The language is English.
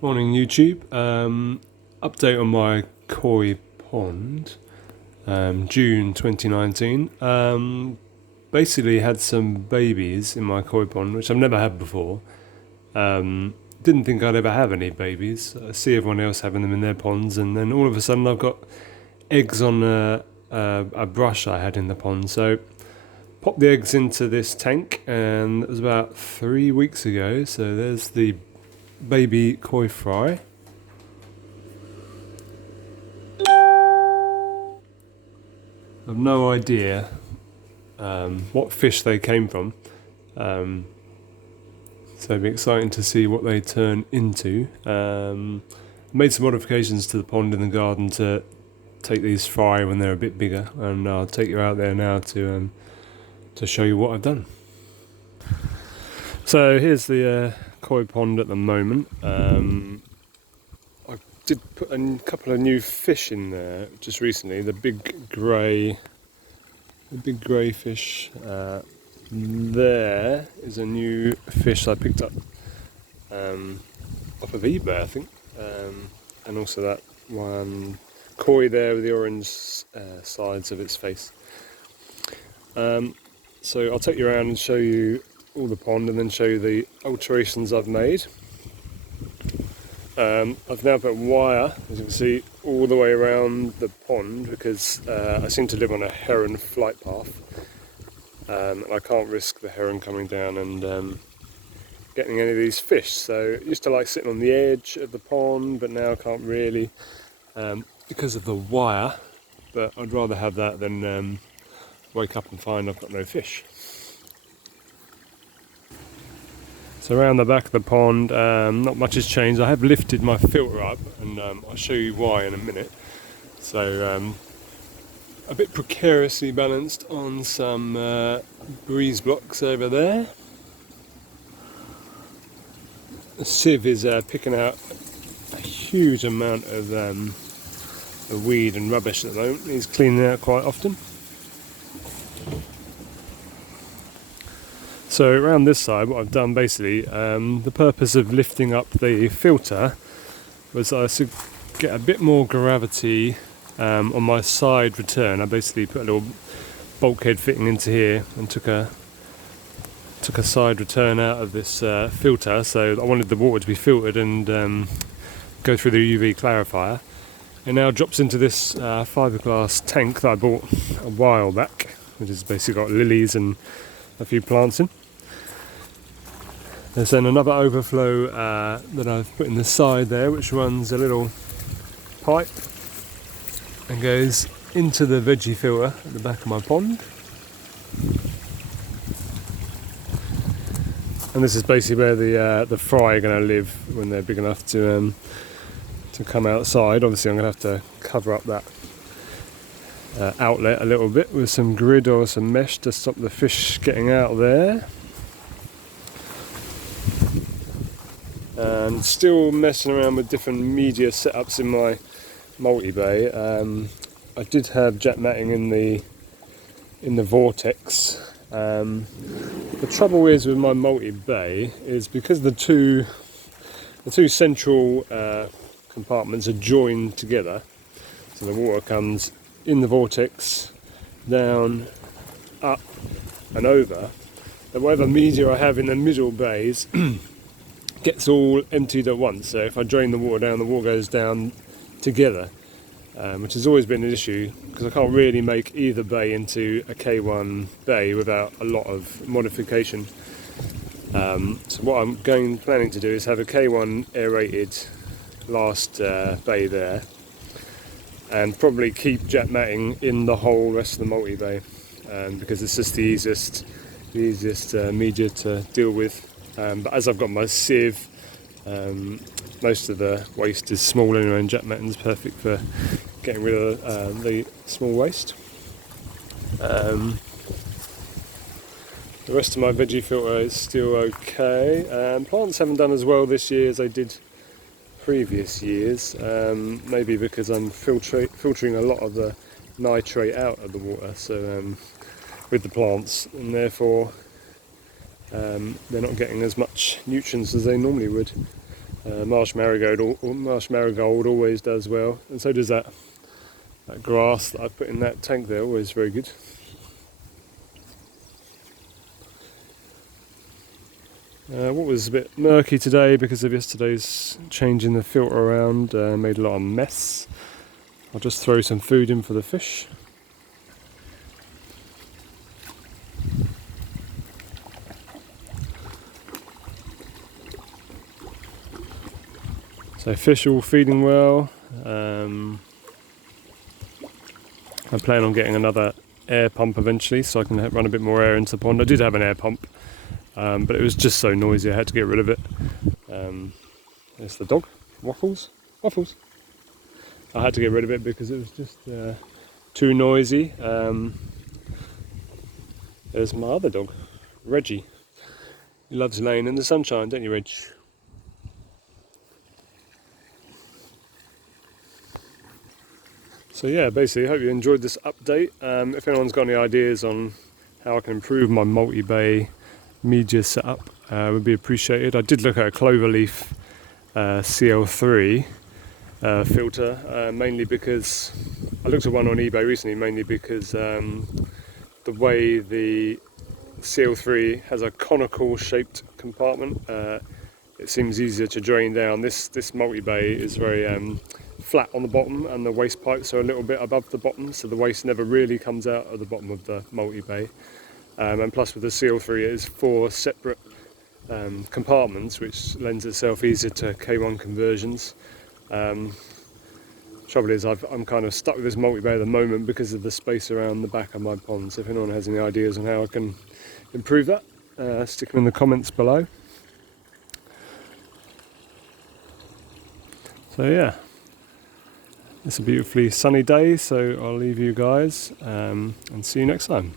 Morning YouTube. Update on my koi pond. June 2019. Basically had some babies in my koi pond, which I've never had before. Didn't think I'd ever have any babies. I see everyone else having them in their ponds, and then all of a sudden I've got eggs on a brush I had in the pond. So popped the eggs into this tank, and it was about 3 weeks ago. So there's the baby koi fry. I've no idea what fish they came from, so it'll be exciting to see what they turn into. Made some modifications to the pond in the garden to take these fry when they're a bit bigger, and I'll take you out there now to show you what I've done. So here's the koi pond at the moment. I did put a couple of new fish in there just recently. The big grey fish. There is a new fish I picked up off of eBay, I think, and also that one koi there with the orange sides of its face. So I'll take you around and show you all the pond, and then show you the alterations I've made. I've now put wire, as you can see, all the way around the pond because I seem to live on a heron flight path, and I can't risk the heron coming down and getting any of these fish. So I used to like sitting on the edge of the pond, but now I can't really because of the wire. But I'd rather have that than wake up and find I've got no fish. So around the back of the pond, not much has changed. I have lifted my filter up, and I'll show you why in a minute. So a bit precariously balanced on some breeze blocks over there. The sieve is picking out a huge amount of weed and rubbish at the moment. He's cleaning it out quite often. So around this side, what I've done basically, the purpose of lifting up the filter was I should get a bit more gravity on my side return. I basically put a little bulkhead fitting into here and took a side return out of this filter. So I wanted the water to be filtered and go through the UV clarifier. It now drops into this fiberglass tank that I bought a while back, which has basically got lilies and a few plants in. There's then another overflow that I've put in the side there, which runs a little pipe and goes into the veggie filter at the back of my pond. And this is basically where the fry are going to live when they're big enough to come outside. Obviously I'm going to have to cover up that outlet a little bit with some grid or some mesh to stop the fish getting out there. And still messing around with different media setups in my multi-bay. I did have jet matting in the vortex. The trouble is with my multi-bay is because the two central compartments are joined together, so the water comes in the vortex, down, up and over, that whatever media I have in the middle bays gets all emptied at once. So if I drain the water down, the water goes down together, which has always been an issue because I can't really make either bay into a K1 bay without a lot of modification. So what I'm planning to do is have a K1 aerated last bay there, and probably keep jet matting in the whole rest of the multi-bay, because it's just the easiest media to deal with. But as I've got my sieve, most of the waste is small anyway, and jet matting is perfect for getting rid of the small waste. The rest of my veggie filter is still okay. Plants haven't done as well this year as they did previous years, maybe because I'm filtering a lot of the nitrate out of the water, so with the plants, and therefore they're not getting as much nutrients as they normally would. Marsh marigold always does well, and so does that grass that I put in that tank there, always very good. What was a bit murky today because of yesterday's changing the filter around, made a lot of mess. I'll just throw some food in for the fish. So fish are all feeding well. I plan on getting another air pump eventually so I can run a bit more air into the pond. I did have an air pump, but it was just so noisy I had to get rid of it. There's the dog, Waffles. I had to get rid of it because it was just too noisy. There's my other dog, Reggie. He loves laying in the sunshine, don't you, Reg? So yeah, basically, I hope you enjoyed this update. If anyone's got any ideas on how I can improve my multi-bay media setup, would be appreciated. I did look at a cloverleaf CL3 filter, mainly because I looked at one on eBay recently, mainly because the way the CL3 has a conical shaped compartment, it seems easier to drain down. This multi-bay is very flat on the bottom, and the waste pipes are a little bit above the bottom, so the waste never really comes out of the bottom of the multi-bay. And plus with the CL3 it is 4 separate compartments, which lends itself easier to K1 conversions. Trouble is I'm kind of stuck with this multi-bay at the moment because of the space around the back of my pond, so if anyone has any ideas on how I can improve that, stick them in the comments below. So yeah, it's a beautifully sunny day, so I'll leave you guys and see you next time.